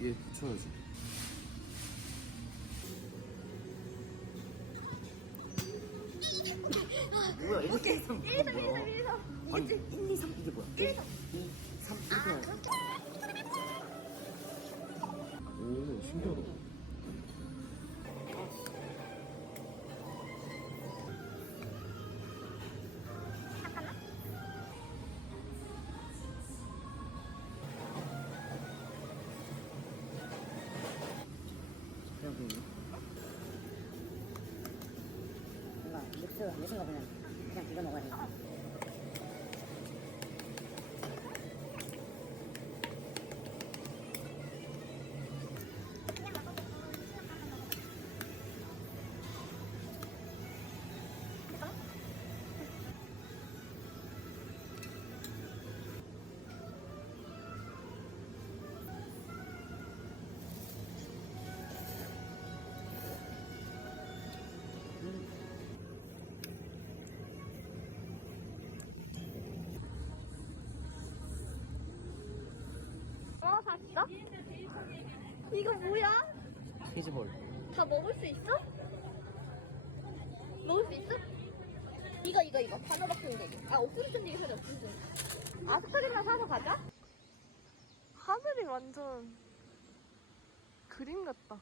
얘 붙여야지. 뭐야 1, 2, 3 1, 2, 3, 1, 2, 3, 1, 2, 3 아니 이겠지? 1, 2, 3 이게 뭐야? 1, 2, 3 2, 3 아 이렇게. 그렇게 오 신기하다. 여기 뭔가 믹스가 그냥 비벼 먹어야 돼. 샀어? 이거 뭐야? 치즈볼. 다 먹을 수 있어? 먹을 수 있어? 이거 바나나 캔디. 아 옥수수 캔디 사자 옥수수. 아스파린만 사서 가자. 하늘이 완전 그림 같다.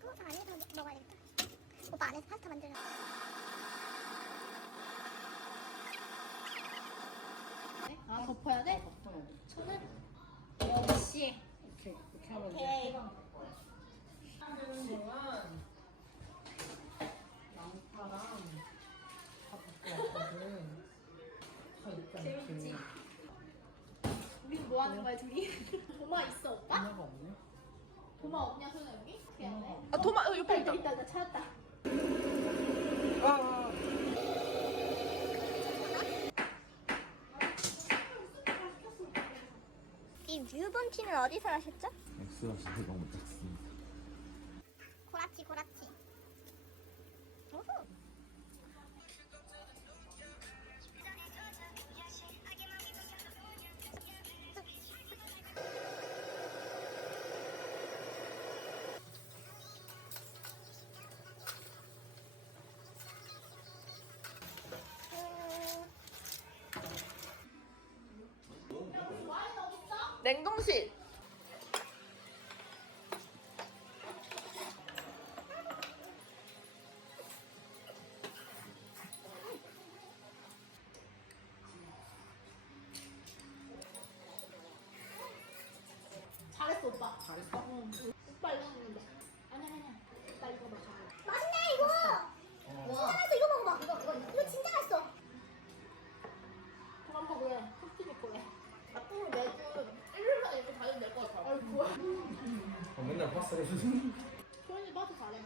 소스 안에서 먹어야겠다. 오빠 안에서 파스타 만들어. 아 덮어야 돼? 저는 역시 이렇게 하면 오케이. 양파랑 다 갖고 왔거든. 다 있잖아. 재밌지? 우린 뭐 하는 거야 둘이? 도마 있어 오빠? 하나가 없네. 도마 없냐 소나 여기? 미안해. 아 도마 옆에 있다. 있다 나 찾았다. 아. 이 뮤번티는 어디서 하셨죠? 엑스라시드 너무 작습니다. 고라치. 어허. 냉동실. 잘했어 오빠. 잘했어? 오빠 이거 먹는다. 아니야. 오빠 이거 먹어. 맛있네 이거. 진짜 맛있어 이거 먹어봐. 이거 진짜 맛있어. 그만 먹으래. 톡튀 먹고래. 앞으로 매주 1일만 이렇게 다니면 될 것 같아. 아이고. 맨날 파스타 해주세요. 소연이 봐도 잘해.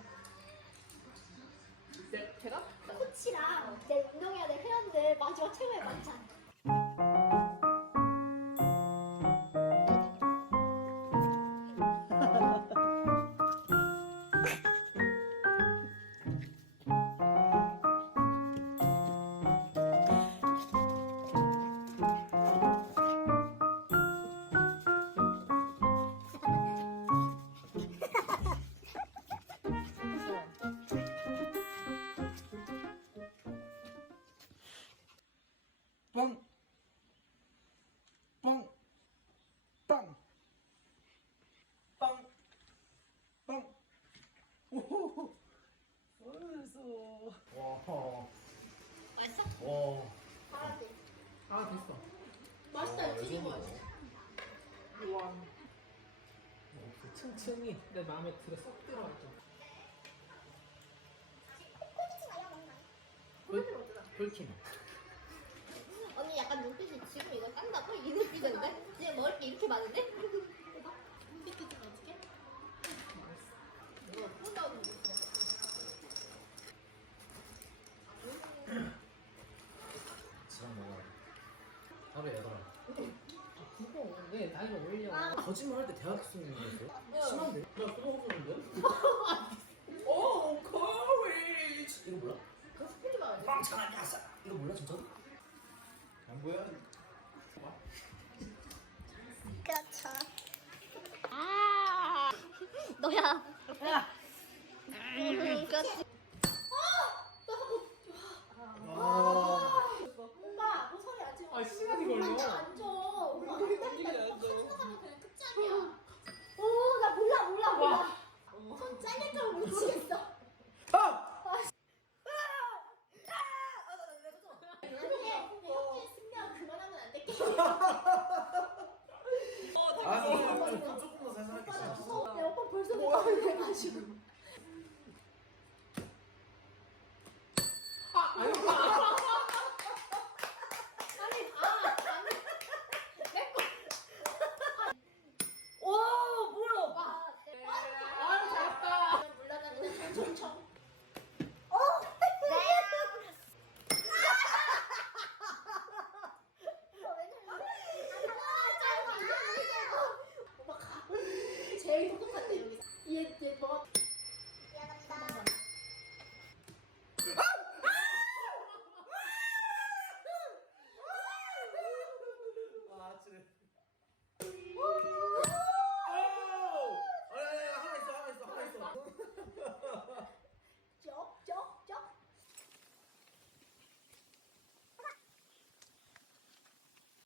제가? 코치랑 이제 운동해야 될 회원들 마지막 최고의 만찬. 빵! 빵! 빵! 빵! 빵! 오호호! 어느서 와. 맛있어? 와. 잘하지. 아 됐어. 맛있다 이거 튀긴 거. 우와. 그 층층이 내 마음에 들어 쏙 들어왔죠. 꼴찌 말이야 먹는 거 아니야? 꿀- 꿀팀. 언니 약간 눈빛이 지금 이거 깐다고? 이 눈빛인데? 지금 먹을 게 이렇게 많은데? 눈빛 좀 어떻게? 이거 폰 나오는 눈빛이야. 지금 먹어야 돼. 하루에 8알. 그거 왜 나이가 올려? 거짓말할 때 대학생인 거였어? 심한데? 나 그거 먹었는데? 오, 커리지! 이거 몰라? 그 스피드 말이야. 빵차가 났어! 이거 몰라 진짜로? 안 보여? 너야. 야. 그렇지. 오빠 뭐 소리 안 지르고 아 시간이 걸려. 앉아. 오빠 움직이지 않죠. 하면 그냥 끝장이야. 오나 몰라. 손 잘릴까 모르겠어. 근데 현재 승리하고 그만하면 안 될게.